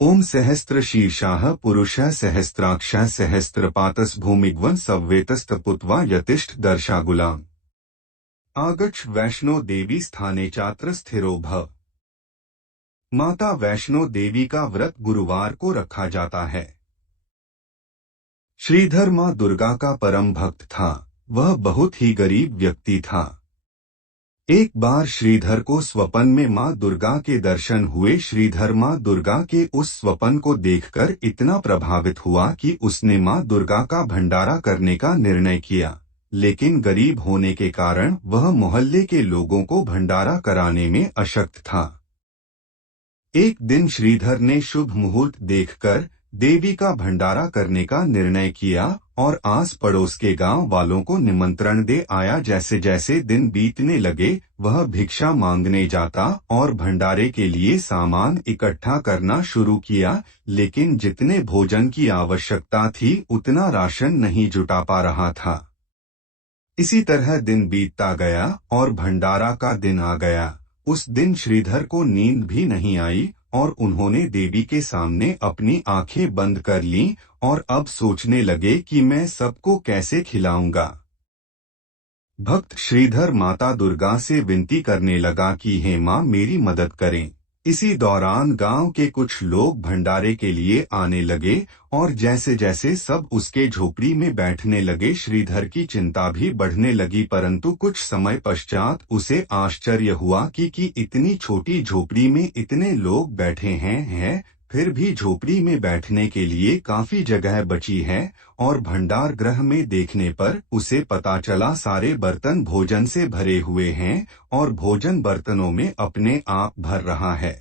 ओम सहस्त्र शीर्षाः पुरुषः सहस्त्राक्षः सहस्त्रपातस् भूमिग्वन् सव्वेतस्तपुत्वा यतिष्ठ दर्शागुलाम्। आगच्छ वैष्णो देवी स्थाने चात्र स्थिरो भव। माता वैष्णो देवी का व्रत गुरुवार को रखा जाता है। श्रीधर मां दुर्गा का परम भक्त था। वह बहुत ही गरीब व्यक्ति था। एक बार श्रीधर को स्वप्न में मां दुर्गा के दर्शन हुए। श्रीधर मां दुर्गा के उस स्वप्न को देखकर इतना प्रभावित हुआ कि उसने मां दुर्गा का भंडारा करने का निर्णय किया, लेकिन गरीब होने के कारण वह मोहल्ले के लोगों को भंडारा कराने में अशक्त था। एक दिन श्रीधर ने शुभ मुहूर्त देखकर देवी का भंडारा करने का निर्णय किया और आस पड़ोस के गांव वालों को निमंत्रण दे आया। जैसे जैसे दिन बीतने लगे वह भिक्षा मांगने जाता और भंडारे के लिए सामान इकट्ठा करना शुरू किया, लेकिन जितने भोजन की आवश्यकता थी उतना राशन नहीं जुटा पा रहा था। इसी तरह दिन बीतता गया और भंडारा का दिन आ गया। उस दिन श्रीधर को नींद भी नहीं आई और उन्होंने देवी के सामने अपनी आंखें बंद कर लीं और अब सोचने लगे कि मैं सबको कैसे खिलाऊंगा। भक्त श्रीधर माता दुर्गा से विनती करने लगा कि हे मां, मेरी मदद करें। इसी दौरान गांव के कुछ लोग भंडारे के लिए आने लगे और जैसे जैसे सब उसके झोपड़ी में बैठने लगे श्रीधर की चिंता भी बढ़ने लगी। परंतु कुछ समय पश्चात उसे आश्चर्य हुआ कि इतनी छोटी झोपड़ी में इतने लोग बैठे हैं, फिर भी झोपड़ी में बैठने के लिए काफी जगह बची है। और भंडार गृह में देखने पर उसे पता चला सारे बर्तन भोजन से भरे हुए हैं और भोजन बर्तनों में अपने आप भर रहा है।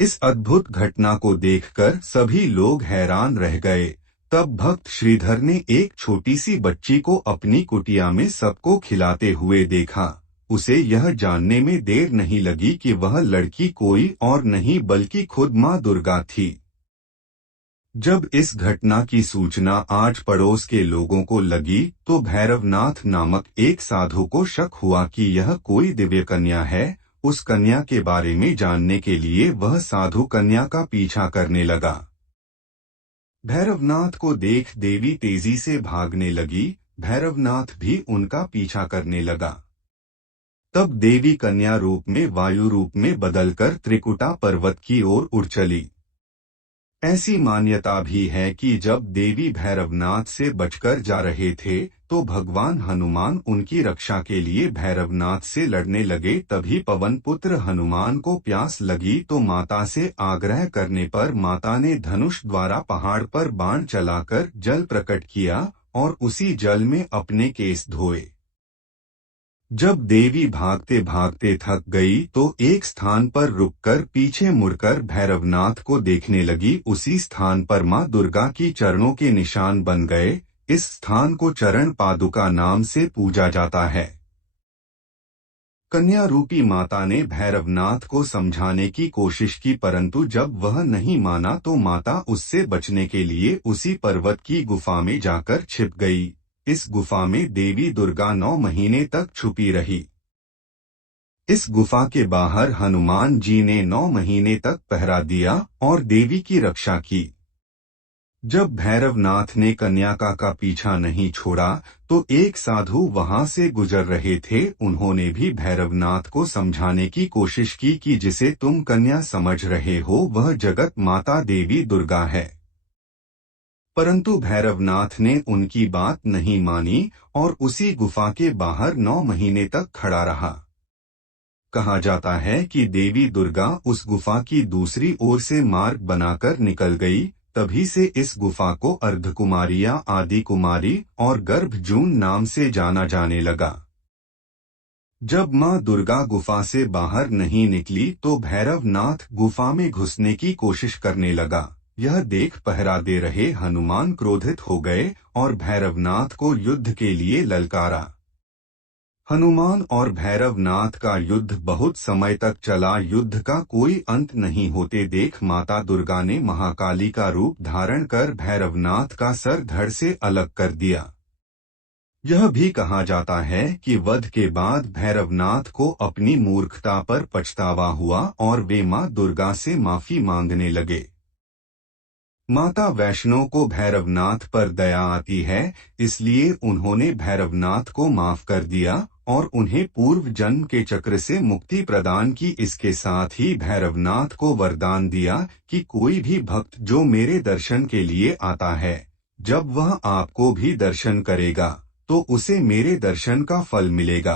इस अद्भुत घटना को देखकर सभी लोग हैरान रह गए। तब भक्त श्रीधर ने एक छोटी सी बच्ची को अपनी कुटिया में सबको खिलाते हुए देखा। उसे यह जानने में देर नहीं लगी कि वह लड़की कोई और नहीं बल्कि खुद मां दुर्गा थी। जब इस घटना की सूचना आज पड़ोस के लोगों को लगी तो भैरवनाथ नामक एक साधु को शक हुआ कि यह कोई दिव्य कन्या है। उस कन्या के बारे में जानने के लिए वह साधु कन्या का पीछा करने लगा। भैरवनाथ को देख देवी तेजी से भागने लगी। भैरवनाथ भी उनका पीछा करने लगा। तब देवी कन्या रूप में वायु रूप में बदलकर त्रिकुटा पर्वत की ओर उड़ चली। ऐसी मान्यता भी है कि जब देवी भैरवनाथ से बचकर जा रहे थे तो भगवान हनुमान उनकी रक्षा के लिए भैरवनाथ से लड़ने लगे। तभी पवन पुत्र हनुमान को प्यास लगी तो माता से आग्रह करने पर माता ने धनुष द्वारा पहाड़ पर बाण चलाकर जल प्रकट किया और उसी जल में अपने केस धोए। जब देवी भागते भागते थक गई तो एक स्थान पर रुककर पीछे मुड़कर भैरवनाथ को देखने लगी। उसी स्थान पर मां दुर्गा की चरणों के निशान बन गए। इस स्थान को चरण पादुका नाम से पूजा जाता है। कन्या रूपी माता ने भैरवनाथ को समझाने की कोशिश की, परंतु जब वह नहीं माना तो माता उससे बचने के लिए उसी पर्वत की गुफा में जाकर छिप गई। इस गुफा में देवी दुर्गा 9 महीने तक छुपी रही। इस गुफा के बाहर हनुमान जी ने 9 महीने तक पहरा दिया और देवी की रक्षा की। जब भैरवनाथ ने कन्या का पीछा नहीं छोड़ा तो एक साधु वहां से गुजर रहे थे। उन्होंने भी भैरवनाथ को समझाने की कोशिश की कि जिसे तुम कन्या समझ रहे हो वह जगत माता देवी दुर्गा है, परंतु भैरवनाथ ने उनकी बात नहीं मानी और उसी गुफा के बाहर 9 महीने तक खड़ा रहा। कहा जाता है कि देवी दुर्गा उस गुफा की दूसरी ओर से मार्ग बनाकर निकल गई। तभी से इस गुफा को अर्धकुमारी या आदि कुमारी और गर्भजून नाम से जाना जाने लगा। जब मां दुर्गा गुफा से बाहर नहीं निकली तो भैरवनाथ गुफा में घुसने की कोशिश करने लगा। यह देख पहरा दे रहे हनुमान क्रोधित हो गए और भैरवनाथ को युद्ध के लिए ललकारा। हनुमान और भैरवनाथ का युद्ध बहुत समय तक चला। युद्ध का कोई अंत नहीं होते देख माता दुर्गा ने महाकाली का रूप धारण कर भैरवनाथ का सर धड़ से अलग कर दिया। यह भी कहा जाता है कि वध के बाद भैरवनाथ को अपनी मूर्खता पर पछतावा हुआ और वे मां दुर्गा से माफी मांगने लगे। माता वैष्णो को भैरवनाथ पर दया आती है, इसलिए उन्होंने भैरवनाथ को माफ कर दिया और उन्हें पूर्व जन्म के चक्र से मुक्ति प्रदान की। इसके साथ ही भैरवनाथ को वरदान दिया कि कोई भी भक्त जो मेरे दर्शन के लिए आता है, जब वह आपको भी दर्शन करेगा तो उसे मेरे दर्शन का फल मिलेगा।